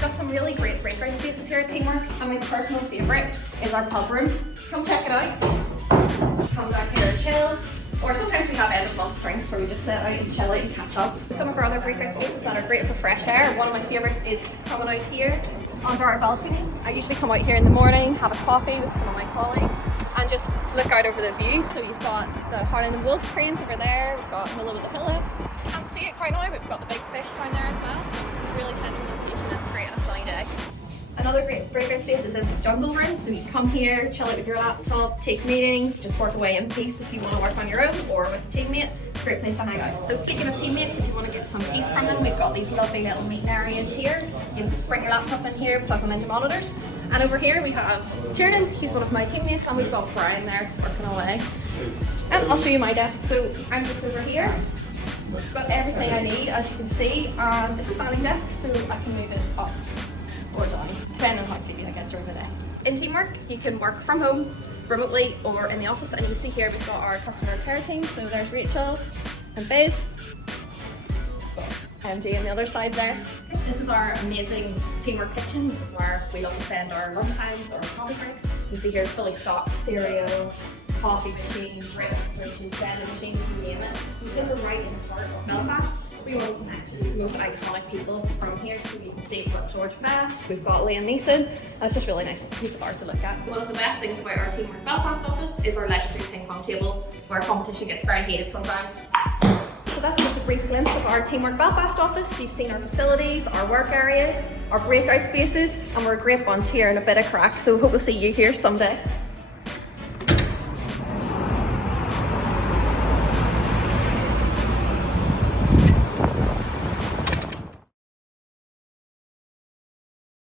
we've got some really great breakout spaces here at Teamwork, and my personal favourite is our pub room. Come check it out. Come down here and chill. Or sometimes we have end of month drinks where we just sit out and chill out and catch up. Some of our other breakout spaces that are great for fresh air. One of my favourites is coming out here onto our balcony. I usually come out here in the morning, have a coffee with some of my colleagues, and just look out over the view. So you've got the Harland and Wolff cranes over there, we've got Willow with the Hillock. Can't see it quite now, but we've got the big fish down there as well. So really central location, it's great on a sunny day. Another great breakout space is this jungle room. So you come here, chill out with your laptop, take meetings, just work away in peace if you want to work on your own or with a teammate. Great place to hang out. So speaking of teammates, if you want to get some peace from them, we've got these lovely little meeting areas here. You can bring your laptop in here, plug them into monitors. And over here we have Tiernan, he's one of my teammates, and we've got Brian there working away. And I'll show you my desk. So I'm just over here. I've got everything I need, as you can see, and it's a standing desk, so I can move it up or down, depending on how sleepy I get during the day. In Teamwork, you can work from home, remotely, or in the office, and you can see here we've got our customer care team. So there's Rachel and Faze, MG on the other side there. This is our amazing Teamwork kitchen. This is where we love to spend our lunch times or coffee breaks. You can see here fully stocked cereals, coffee machines, drinks, fridges, vending machines, you name it. Because we're right in the heart of Belfast, we want to connect to these most iconic people from here. So you can see we've got George Best, we've got Liam Neeson, and it's just really nice piece of art to look at. One of the best things about our Teamwork Belfast office is our legendary ping pong table, where competition gets very heated sometimes. So that's just a brief glimpse of our Teamwork Belfast office. You've seen our facilities, our work areas, our breakout spaces, and we're a great bunch here and a bit of crack, so hope we'll see you here someday.